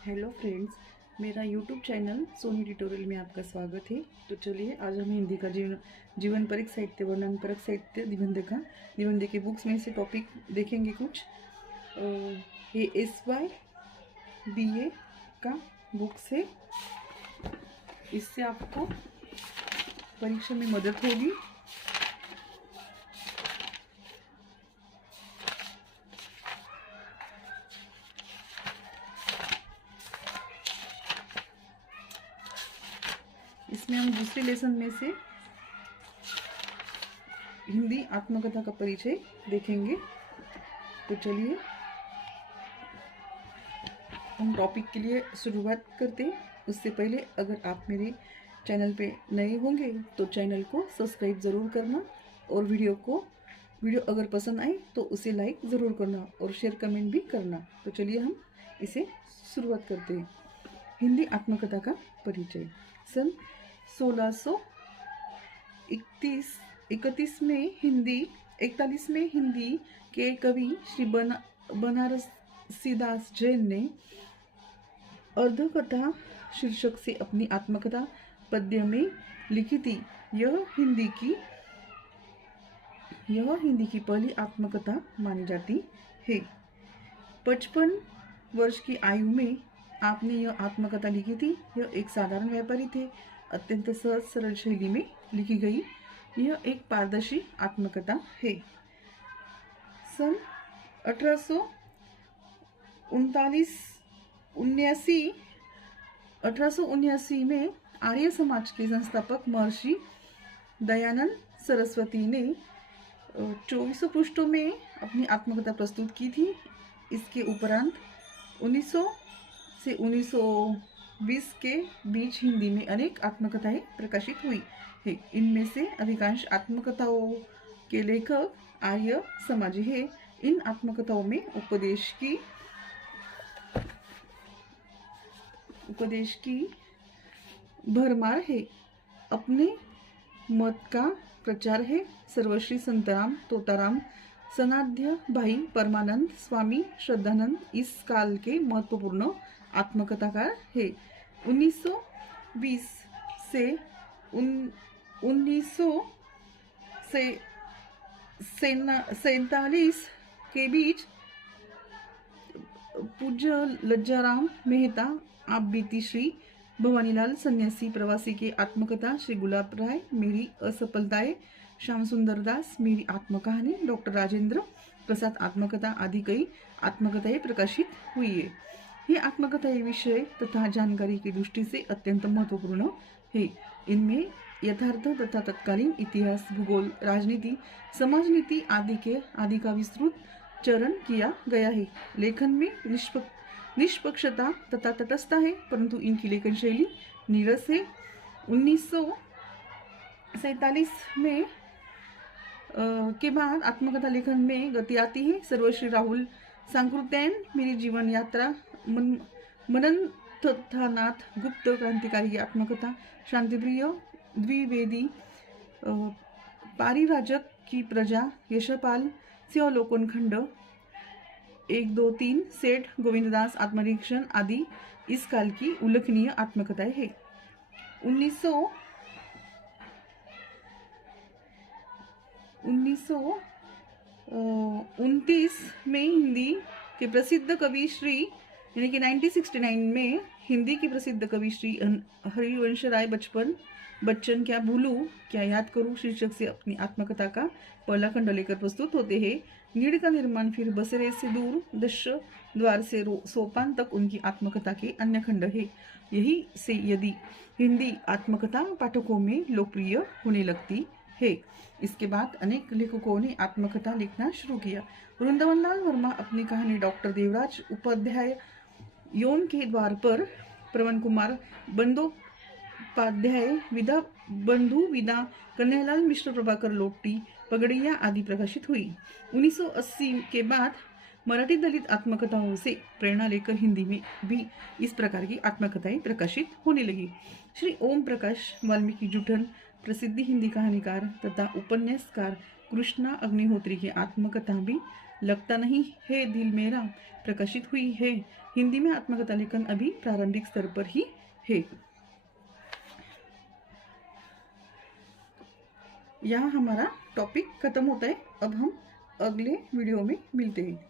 Hello friends, मेरा YouTube channel Soni tutorial में आपका स्वागत है। तो चलिए आज हम हिंदी का जीवन परक साहित्य, वर्णन परक साहित्य, निबंध के बुक्स में से टॉपिक देखेंगे कुछ। ये SY BA का बुक्स है। इससे आपको परीक्षा में मदद होगी। इसमें हम दूसरे लेसन में से हिंदी आत्मकथा का परिचय देखेंगे। तो चलिए हम टॉपिक के लिए शुरुआत करते हैं। उससे पहले अगर आप मेरे चैनल पे नए होंगे तो चैनल को सब्सक्राइब ज़रूर करना और वीडियो अगर पसंद आए तो उसे लाइक ज़रूर करना और शेयर कमेंट भी करना। तो चलिए हम इसे शुरुआत करते हैं। हिंदी आत्मकथा का परिचय। सन 1631 में हिंदी के कवि श्री बनारसीदास जैन ने अर्धकथा शीर्षक से अपनी आत्मकथा पद्य में लिखी थी। यह हिंदी की पहली आत्मकथा मानी जाती है। 55 वर्ष की आयु में आपने यह आत्मकथा लिखी थी। यह एक साधारण व्यापारी थे। अत्यंत सहज सरल शैली में लिखी गई यह एक पारदर्शी आत्मकथा है। सन 1879 में आर्य समाज के संस्थापक महर्षि दयानंद सरस्वती ने 2400 पृष्ठों में अपनी आत्मकथा प्रस्तुत की थी। इसके उपरांत 1900 से 1920 के बीच हिंदी में अनेक आत्मकथाएं प्रकाशित हुई है। इनमें से अधिकांश आत्मकथाओं के लेखक आर्य समाजी है। इन आत्मकथाओं में उपदेश की भरमार है। अपने मत का प्रचार है। सर्वश्री संतराम तोताराम सनाध्य भाई परमानंद स्वामी श्रद्धानंद इस काल के महत्वपूर्ण आत्मकथाकार है। 1920 से 1947 के बीच पूज्य लज्जाराम मेहता, आप बीती श्री भवानीलाल सन्यासी प्रवासी के आत्मकथा, श्री गुलाब राय मेरी असफलताएं, श्याम सुंदर दास मेरी आत्मकहानी, डॉक्टर राजेंद्र प्रसाद आत्मकथा आदि कई आत्मकथाएं प्रकाशित हुई है। ये आत्मकथाएं विषय तथा जानकारी की दृष्टि से अत्यंत महत्वपूर्ण है। इनमें यथार्थ तथा तत्कालीन इतिहास, भूगोल, राजनीति, समाजनीति आदि का विस्तृत चरण किया गया है। लेखन में निष्पक्षता तथा तटस्थता है, परंतु इनकी लेखन शैली नीरस है। 1947 में के बाद आत्मकथा लेखन में गति आती है। सर्वश्री राहुल सांकृत्यायन मेरी जीवन यात्रा, मनंथनाथ गुप्त क्रांतिकारी की आत्मकथा, शांतिप्रिय द्विवेदी, पारिराजक की प्रजा, यशपाल सिंहावलोकन खंड 1, 2, 3, सेठ गोविंददास आत्मनिरीक्षण आदि इस काल की उल्लेखनीय आत्मकथाएं है। 1929 में हिंदी के प्रसिद्ध कवि श्री 1969 में हिंदी के प्रसिद्ध कवि श्री हरिवंश राय बच्चन क्या भूलूं क्या याद करूं शीर्षक से अपनी आत्मकथा का पहला खंड लेकर प्रस्तुत होते हैं। नीड़ का निर्माण, फिर बसरे से दूर, दश द्वार से सोपान तक उनकी आत्मकथा के अन्य खंड है। यही से यदि हिंदी आत्मकथा पाठकों में लोकप्रिय होने लगती है। इसके बाद अनेक लेखकों ने आत्मकथा लिखना शुरू किया। वृंदावनलाल वर्मा अपनी कहानी डॉक्टर देवराज उपाध्याय यौन के द्वार पर, प्रवन कुमार बंदोपाध्याय विदा कन्हैयालाल मिश्र, प्रभाकर लोटी, पगड़िया आदि प्रकाशित हुई। 1980 के बाद मराठी दलित आत्मकथाओं से प्रेरणा लेकर हिंदी में भी इस प्रकार की आत्मकथाएं प्रकाशित होने लगी। श्री ओम प्रकाश वाल्मीकि जुठन, प्रसिद्ध हिंदी कहानीकार तथा उपन्यासकार कृष्णा अग्निहोत्री की आत्मकथा भी लगता नहीं है दिल मेरा प्रकाशित हुई है। हिंदी में आत्मकथा लेखन अभी प्रारंभिक स्तर पर ही है। यहाँ हमारा टॉपिक खत्म होता है। अब हम अगले वीडियो में मिलते हैं।